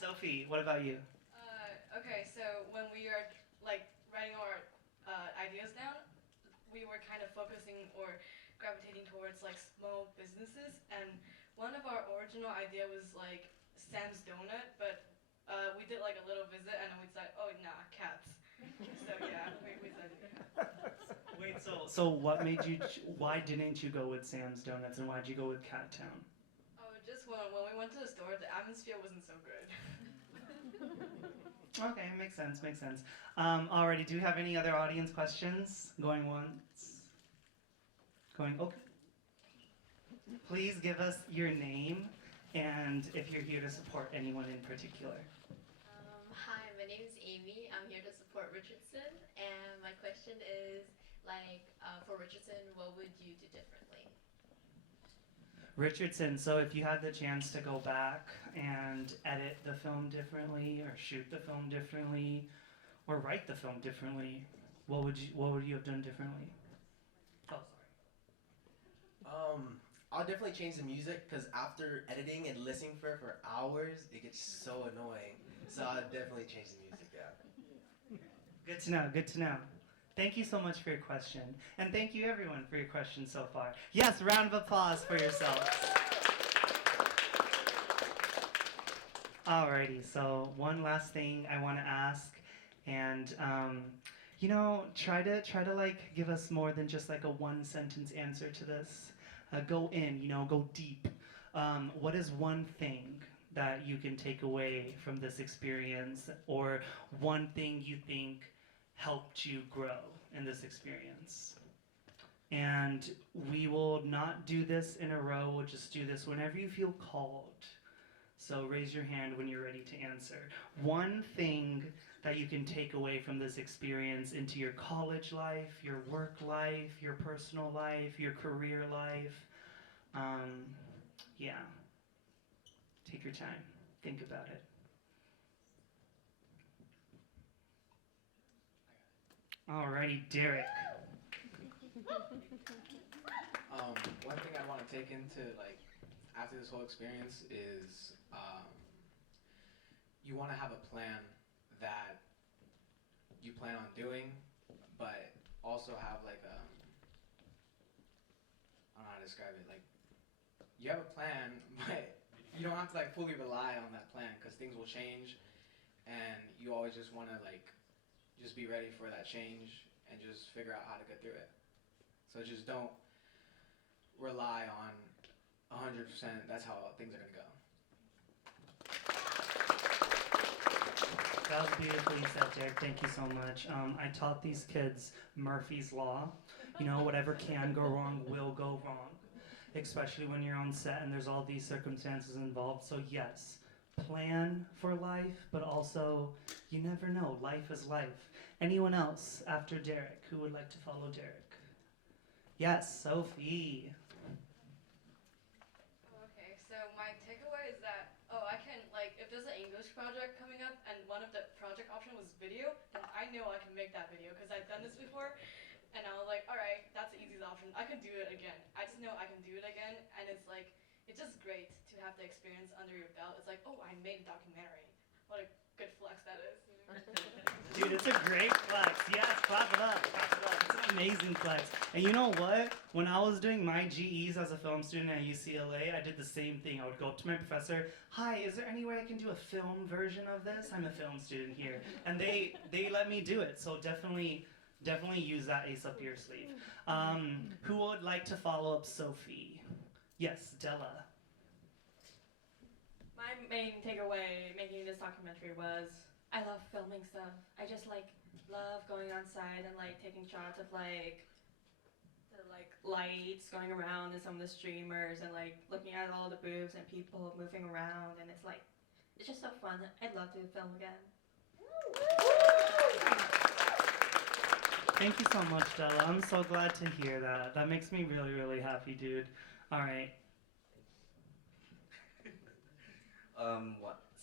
Sophie, what about you? Okay, so when we are like writing our ideas down, we were kind of focusing or gravitating towards like small businesses, and one of our original idea was like Sam's Donut, but we did like like a little visit, and then we'd say, oh nah, cats. So yeah, we said cats. Wait, so what made you? Why didn't you go with Sam's Donuts, and why'd you go with Cat Town? Oh, just when we went to the store, the atmosphere wasn't so good. Okay, makes sense, makes sense. Alrighty, do you have any other audience questions? Going once? Going, okay. Please give us your name and if you're here to support anyone in particular. Hi, my name is Amy. I'm here to support Richardson, and my question is, for Richardson, what would you do differently? Richardson, so if you had the chance to go back and edit the film differently, or shoot the film differently, or write the film differently, what would you have done differently? Oh, sorry. I'll definitely change the music because after editing and listening for hours, it gets so annoying. So I'll definitely change the music. Yeah. Good to know. Good to know. Thank you so much for your question. And thank you everyone for your questions so far. Yes, round of applause for yourselves. Alrighty, so one last thing I want to ask, and try to like give us more than just like a one sentence answer to this. Go in, go deep. What is one thing that you can take away from this experience, or one thing you think helped you grow in this experience? And we will not do this in a row, we'll just do this whenever you feel called. So raise your hand when you're ready to answer. One thing that you can take away from this experience into your college life, your work life, your personal life, your career life. Yeah. Take your time. Think about it. Alrighty, Derek. One thing I want to take into after this whole experience is you want to have a plan that you plan on doing, but also have I don't know how to describe it. You have a plan, but you don't have to fully rely on that plan because things will change, and you always just want to just be ready for that change and just figure out how to get through it. So just don't rely on 100%. That's how things are going to go. That was beautifully said, Derek. Thank you so much. I taught these kids Murphy's Law. Whatever can go wrong will go wrong, especially when you're on set and there's all these circumstances involved. So yes, plan for life, but also you never know. Life is life. Anyone else after Derek who would like to follow Derek? Yes, Sophie. Okay, so my takeaway is that, I can, if there's an English project coming up and one of the project option was video, then I know I can make that video because I've done this before. And I was like, alright, that's the easiest option. I can do it again. I just know I can do it again. And it's just great to have the experience under your belt. It's like, oh, I made a documentary. What a good flex that is. Dude, it's a great flex. Yes, clap it up. Clap it up. It's an amazing flex. And you know what? When I was doing my GEs as a film student at UCLA, I did the same thing. I would go up to my professor, hi, is there any way I can do a film version of this? I'm a film student here. And they let me do it. So definitely use that ace up your sleeve. Who would like to follow up Sophie? Yes, Della. My main takeaway making this documentary was I love filming stuff. I just love going on site and taking shots of the lights going around and some of the streamers and looking at all the booths and people moving around, and it's just so fun. I'd love to film again. Thank you so much, Della. I'm so glad to hear that. That makes me really, really happy, dude. All right.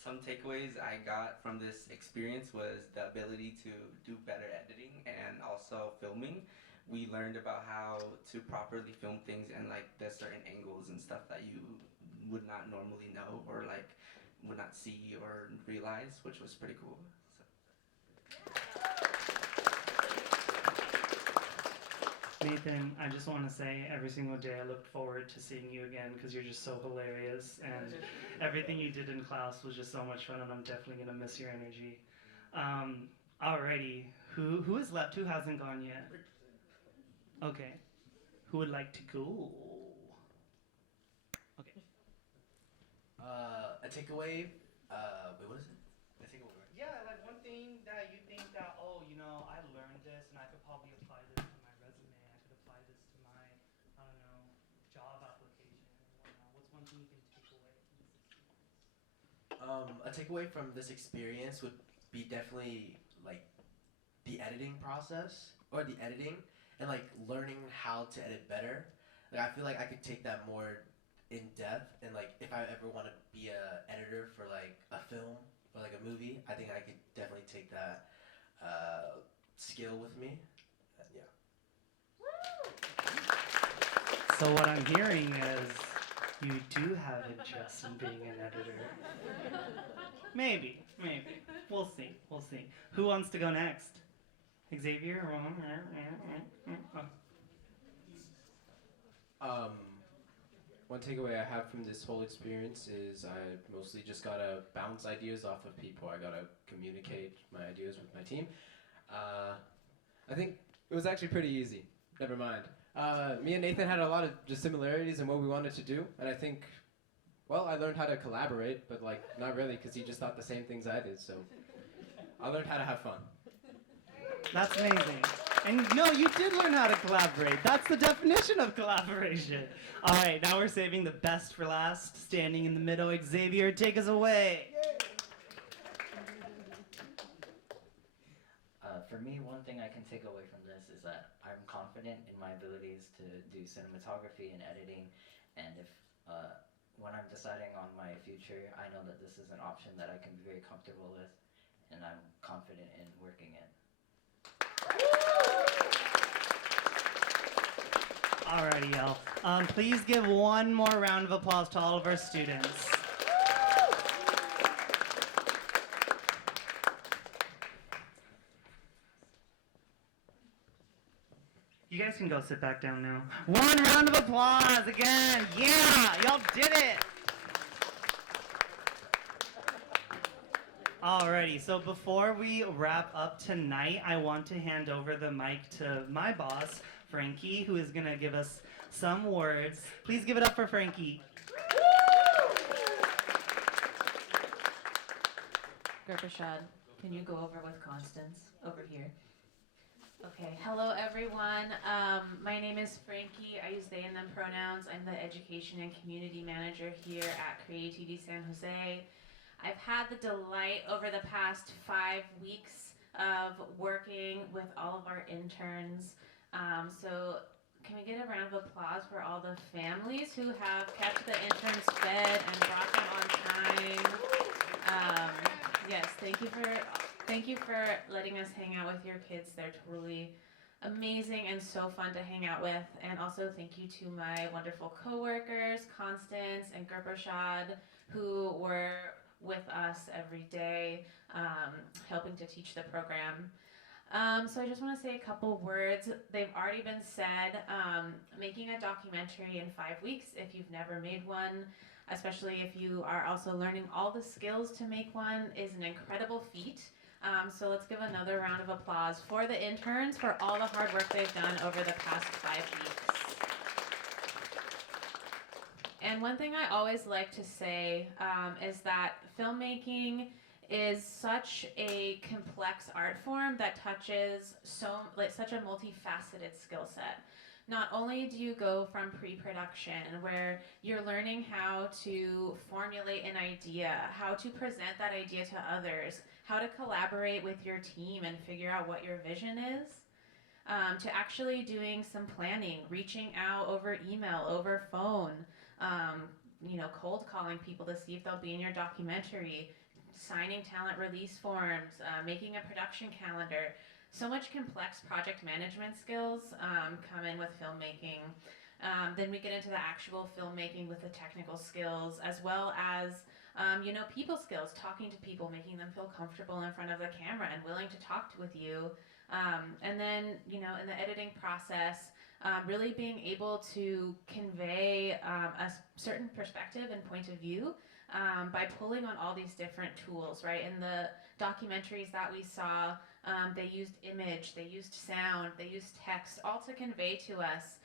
Some takeaways I got from this experience was the ability to do better editing and also filming. We learned about how to properly film things, and there's certain angles and stuff that you would not normally know or would not see or realize, which was pretty cool. So. Nathan, I just want to say every single day I look forward to seeing you again because you're just so hilarious and everything you did in class was just so much fun and I'm definitely going to miss your energy. Alrighty, who is left? Who hasn't gone yet? Okay. Who would like to go? Okay. A takeaway. Wait, what is it? A takeaway. Right? Yeah, like one thing that you think that, oh, you know, I learned this and I could probably apply this to my resume. I could apply this to my, I don't know, job application and whatnot. What's one thing you can take away from this experience? A takeaway from this experience would be definitely like the editing process or the editing and like learning how to edit better. Like I feel like I could take that more in depth and like if I ever want to be a editor for like a film or like a movie, I think I could definitely take that skill with me. Yeah. So what I'm hearing is you do have interest in being an editor. Maybe. We'll see. Who wants to go next? Xavier? One takeaway I have from this whole experience is I mostly just gotta bounce ideas off of people. I gotta communicate my ideas with my team. I think it was actually pretty easy. Never mind. Me and Nathan had a lot of just similarities in what we wanted to do, and I think, well, I learned how to collaborate, but like not really, because he just thought the same things I did. So I learned how to have fun. That's amazing. And no, you did learn how to collaborate. That's the definition of collaboration. All right, now we're saving the best for last. Standing in the middle, Xavier, take us away. For me, one thing I can take away from this is that I'm confident in my abilities to do cinematography and editing, and if when I'm deciding on my future, I know that this is an option that I can be very comfortable with, and I'm confident in working in. Alrighty, y'all. Please give one more round of applause to all of our students. You guys can go sit back down now. One round of applause again. Yeah, y'all did it. Alrighty, so before we wrap up tonight, I want to hand over the mic to my boss, Frankie, who is going to give us some words. Please give it up for Frankie. Gerbershad, can you go over with Constance over here? Okay, hello everyone. My name is Frankie. I use they and them pronouns. I'm the education and community manager here at CreaTV San Jose. I've had the delight over the past 5 weeks of working with all of our interns. So can we get a round of applause for all the families who have kept the interns fed and brought them on time? Yes, thank you for letting us hang out with your kids. They're totally amazing and so fun to hang out with. And also thank you to my wonderful coworkers, Constance and Gerbershad, who were with us every day, helping to teach the program. So I just want to say a couple words. They've already been said. Making a documentary in 5 weeks, if you've never made one, especially if you are also learning all the skills to make one, is an incredible feat. So let's give another round of applause for the interns for all the hard work they've done over the past 5 weeks. And one thing I always like to say is that filmmaking is such a complex art form that touches such a multifaceted skill set. Not only do you go from pre-production, where you're learning how to formulate an idea, how to present that idea to others, how to collaborate with your team and figure out what your vision is, to actually doing some planning, reaching out over email, over phone, cold calling people to see if they'll be in your documentary, signing talent release forms, making a production calendar. So much complex project management skills come in with filmmaking. Then we get into the actual filmmaking with the technical skills, as well as people skills, talking to people, making them feel comfortable in front of the camera and willing to talk with you. And then, in the editing process, really being able to convey a certain perspective and point of view by pulling on all these different tools, right? In the documentaries that we saw, they used image, they used sound, they used text, all to convey to us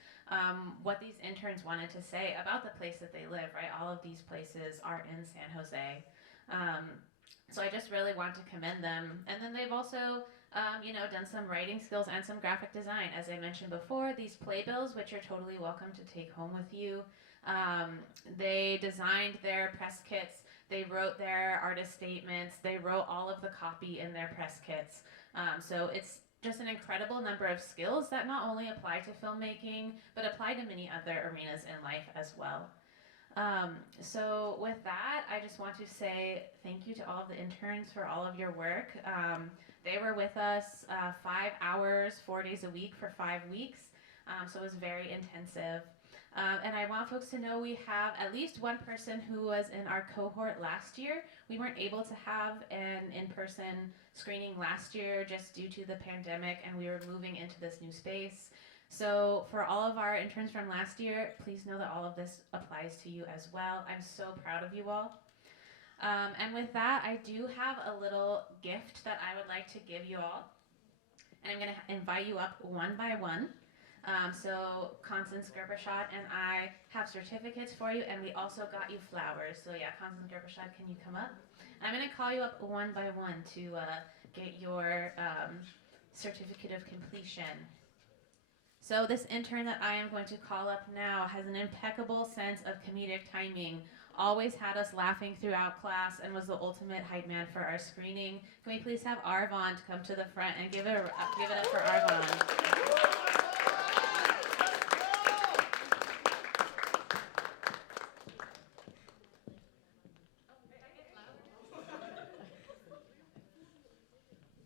what these interns wanted to say about the place that they live, right? All of these places are in San Jose. So I just really want to commend them. And then they've also, done some writing skills and some graphic design. As I mentioned before, these playbills, which you're totally welcome to take home with you. They designed their press kits. They wrote their artist statements. They wrote all of the copy in their press kits. So it's just an incredible number of skills that not only apply to filmmaking, but apply to many other arenas in life as well. So with that, I just want to say thank you to all of the interns for all of your work. They were with us 5 hours, 4 days a week for 5 weeks, so it was very intensive. And I want folks to know we have at least one person who was in our cohort last year. We weren't able to have an in-person screening last year just due to the pandemic, and we were moving into this new space. So for all of our interns from last year, please know that all of this applies to you as well. I'm so proud of you all. And with that, I do have a little gift that I would like to give you all. And I'm going to invite you up one by one. So Constance Gerbershot and I have certificates for you, and we also got you flowers. So yeah, Constance Gerbershot, can you come up? And I'm going to call you up one by one to get your certificate of completion. So this intern that I am going to call up now has an impeccable sense of comedic timing, always had us laughing throughout class, and was the ultimate hype man for our screening. Can we please have Arvon to come to the front and give it up for Arvon?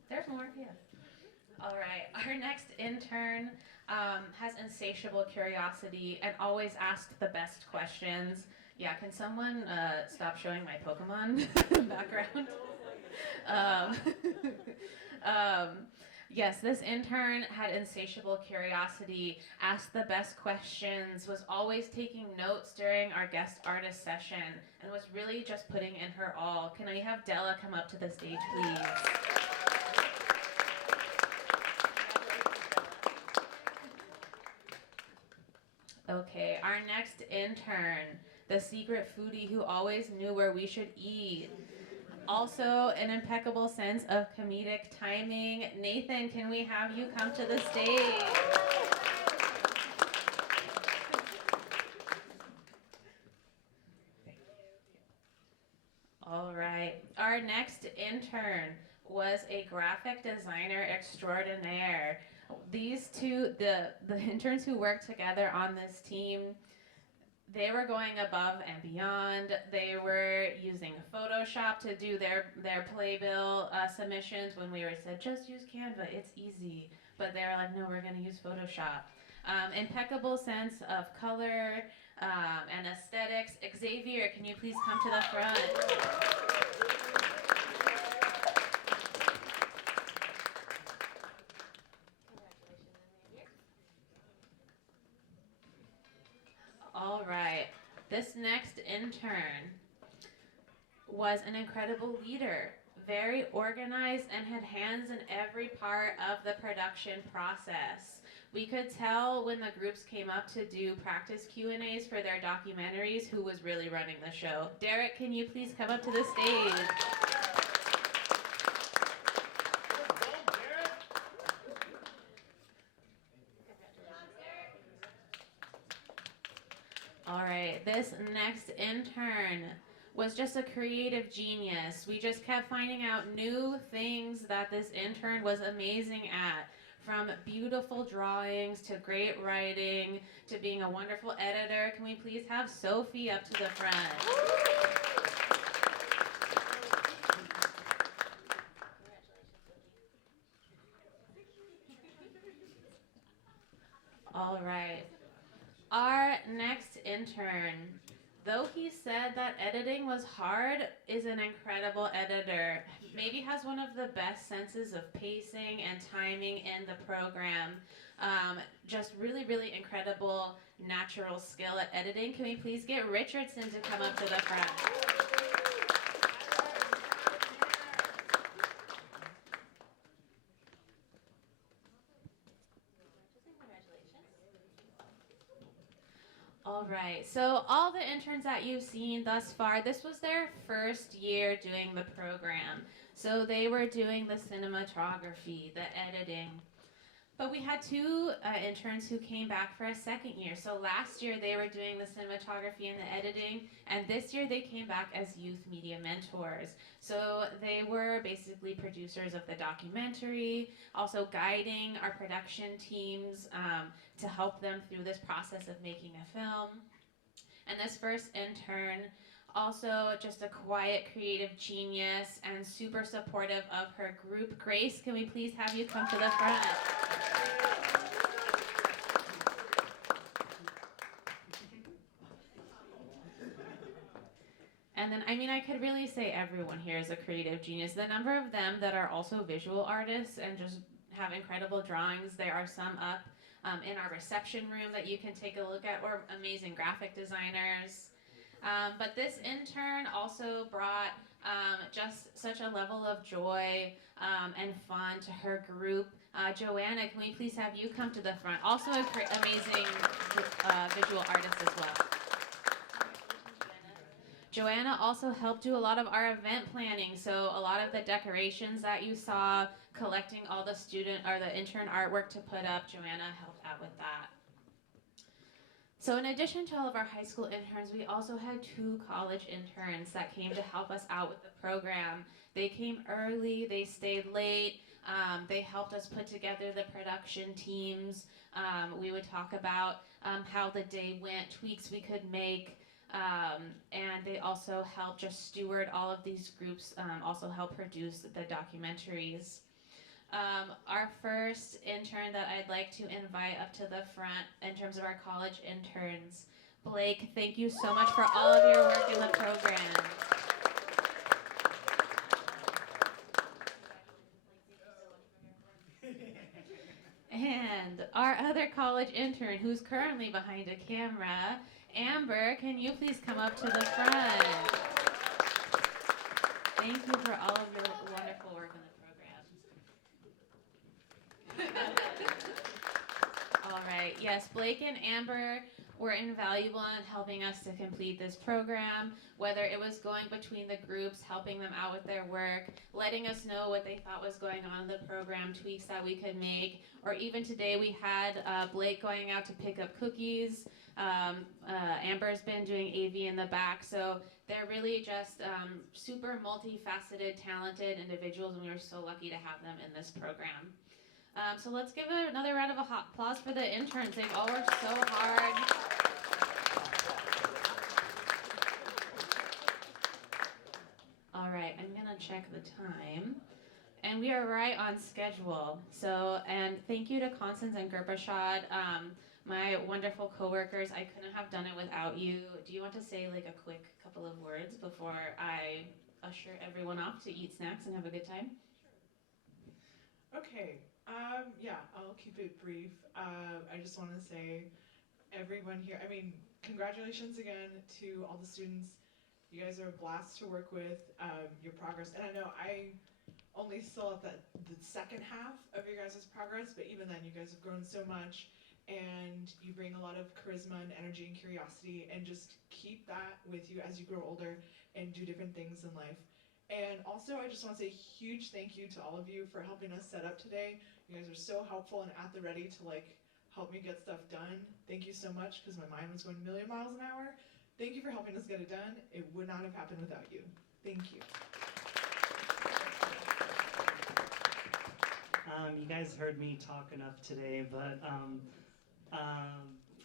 There's more, yeah. All right, our next intern has insatiable curiosity and always asks the best questions. Yeah, can someone stop showing my Pokemon background? Yes, this intern had insatiable curiosity, asked the best questions, was always taking notes during our guest artist session, and was really just putting in her all. Can I have Della come up to the stage, please? Okay, our next intern, the secret foodie who always knew where we should eat. Also, an impeccable sense of comedic timing. Nathan, can we have you come to the stage? All right, our next intern was a graphic designer extraordinaire. These two, the interns who worked together on this team, they were going above and beyond. They were using Photoshop to do their playbill submissions when we said, just use Canva, it's easy. But they were like, no, we're gonna use Photoshop. Impeccable sense of color and aesthetics. Xavier, can you please come to the front? All right, this next intern was an incredible leader, very organized and had hands in every part of the production process. We could tell when the groups came up to do practice Q&As for their documentaries who was really running the show. Derek, can you please come up to the stage? All right, this next intern was just a creative genius. We just kept finding out new things that this intern was amazing at, from beautiful drawings to great writing to being a wonderful editor. Can we please have Sophie up to the front? All right. Our next intern, though he said that editing was hard, is an incredible editor. maybe has one of the best senses of pacing and timing in the program. Just really, really incredible natural skill at editing. Can we please get Richardson to come up to the front? All right, so all the interns that you've seen thus far, this was their first year doing the program. So they were doing the cinematography, the editing. But we had two interns who came back for a second year. So last year they were doing the cinematography and the editing, and this year they came back as youth media mentors. So they were basically producers of the documentary, also guiding our production teams to help them through this process of making a film. And this first intern, also just a quiet, creative genius and super supportive of her group. Grace, can we please have you come to the front? And then, I mean, I could really say everyone here is a creative genius. The number of them that are also visual artists and just have incredible drawings, there are some up in our reception room that you can take a look at, or amazing graphic designers. But this intern also brought just such a level of joy and fun to her group. Joanna, can we please have you come to the front? Also an amazing visual artist as well. Joanna also helped do a lot of our event planning, so a lot of the decorations that you saw, collecting all the student or the intern artwork to put up, Joanna helped out with that. So in addition to all of our high school interns, we also had 2 college interns that came to help us out with the program. They came early, they stayed late, they helped us put together the production teams. We would talk about how the day went, tweaks we could make, and they also helped just steward all of these groups, also help produce the documentaries. Our first intern that I'd like to invite up to the front in terms of our college interns, Blake, thank you so much for all of your work in the program. And our other college intern who's currently behind a camera, Amber, can you please come up to the front? Thank you for all of your wonderful work in the program. All right, yes, Blake and Amber were invaluable in helping us to complete this program, whether it was going between the groups, helping them out with their work, letting us know what they thought was going on in the program, tweaks that we could make, or even today we had Blake going out to pick up cookies. Amber's been doing AV in the back, so they're really just super multifaceted, talented individuals, and we were so lucky to have them in this program. So let's give another round of applause for the interns. They've all worked so hard. All right, I'm gonna check the time. And we are right on schedule. So, and thank you to Constance and Gerbashad, my wonderful coworkers. I couldn't have done it without you. Do you want to say like a quick couple of words before I usher everyone off to eat snacks and have a good time? Okay. Yeah, I'll keep it brief. I just want to say, everyone here, I mean, congratulations again to all the students. You guys are a blast to work with, your progress. And I know I only saw the second half of your guys' progress, but even then, you guys have grown so much, and you bring a lot of charisma and energy and curiosity, and just keep that with you as you grow older and do different things in life. And also, I just want to say a huge thank you to all of you for helping us set up today. You guys are so helpful and at the ready to help me get stuff done. Thank you so much, because my mind was going a million miles an hour. Thank you for helping us get it done. It would not have happened without you. Thank you. You guys heard me talk enough today, but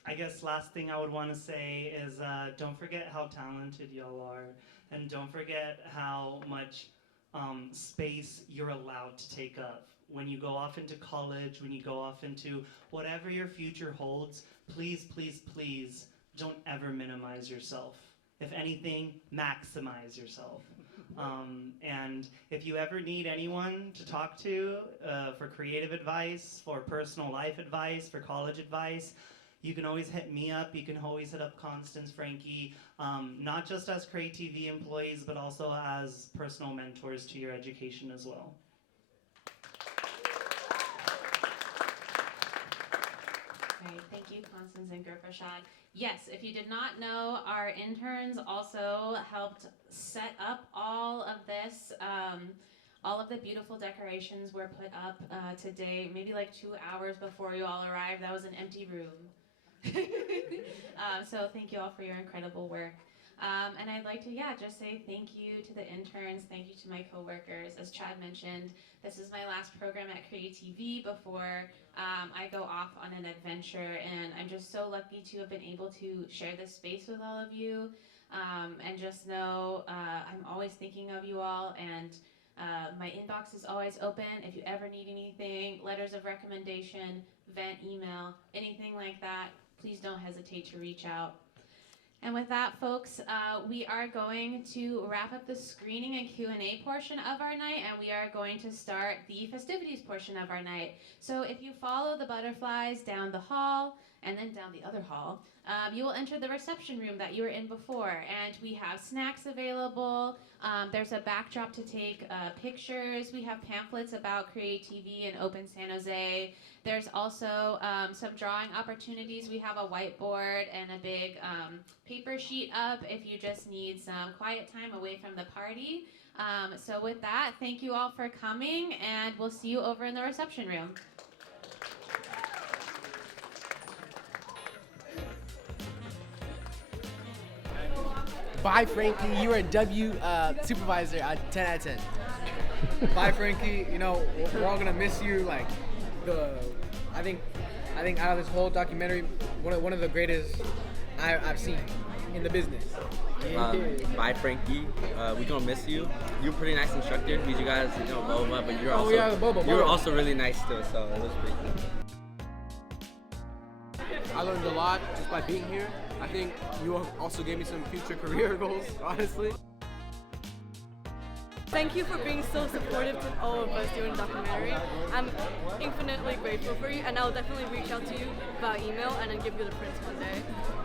I guess last thing I would want to say is don't forget how talented y'all are, and don't forget how much space you're allowed to take up. When you go off into college, when you go off into whatever your future holds, please, please, please don't ever minimize yourself. If anything, maximize yourself. And if you ever need anyone to talk to for creative advice, for personal life advice, for college advice, you can always hit me up. You can always hit up Constance, Frankie, not just as CreaTV employees, but also as personal mentors to your education as well. Great, thank you, Constance and Gurprashad. Yes, if you did not know, our interns also helped set up all of this. All of the beautiful decorations were put up today, maybe like 2 hours before you all arrived. That was an empty room. So thank you all for your incredible work. And I'd like to, just say thank you to the interns, thank you to my coworkers. As Chad mentioned, this is my last program at CreaTV before I go off on an adventure, and I'm just so lucky to have been able to share this space with all of you, and just know I'm always thinking of you all, and my inbox is always open. If you ever need anything, letters of recommendation, vent email, anything like that, please don't hesitate to reach out. And with that, folks, we are going to wrap up the screening and Q&A portion of our night, and we are going to start the festivities portion of our night. So if you follow the butterflies down the hall and then down the other hall, you will enter the reception room that you were in before, and we have snacks available. There's a backdrop to take pictures. We have pamphlets about CreaTV and Open San Jose. There's also some drawing opportunities. We have a whiteboard and a big paper sheet up if you just need some quiet time away from the party. So with that, thank you all for coming, and we'll see you over in the reception room. Bye, Frankie. You are a W supervisor at 10 out of 10. Bye, Frankie. You know, we're all gonna miss you. Like, I think out of this whole documentary, one of the greatest I've seen in the business. Bye, Frankie. We're gonna miss you. You're a pretty nice instructor. We you guys, boba, but you're also you were also really nice too. So it was pretty cool. I learned a lot just by being here. I think you also gave me some future career goals, honestly. Thank you for being so supportive to all of us during the documentary. I'm infinitely grateful for you, and I'll definitely reach out to you via email and then give you the prints one day.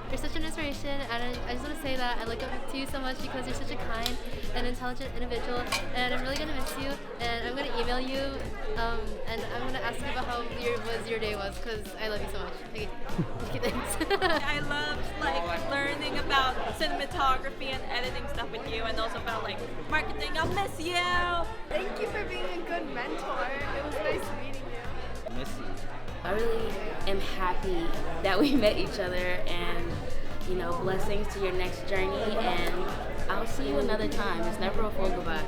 You're such an inspiration, and I just want to say that I look up to you so much because you're such a kind and intelligent individual, and I'm really going to miss you, and I'm going to email you, and I'm going to ask you about how your day was, because I love you so much. Okay, thanks. I loved learning about cinematography and editing stuff with you, and also about marketing. I'll miss you. Thank you for being a good mentor. It was nice meeting you. Miss you. I really am happy that we met each other, and blessings to your next journey, and I'll see you another time. It's never a full goodbye.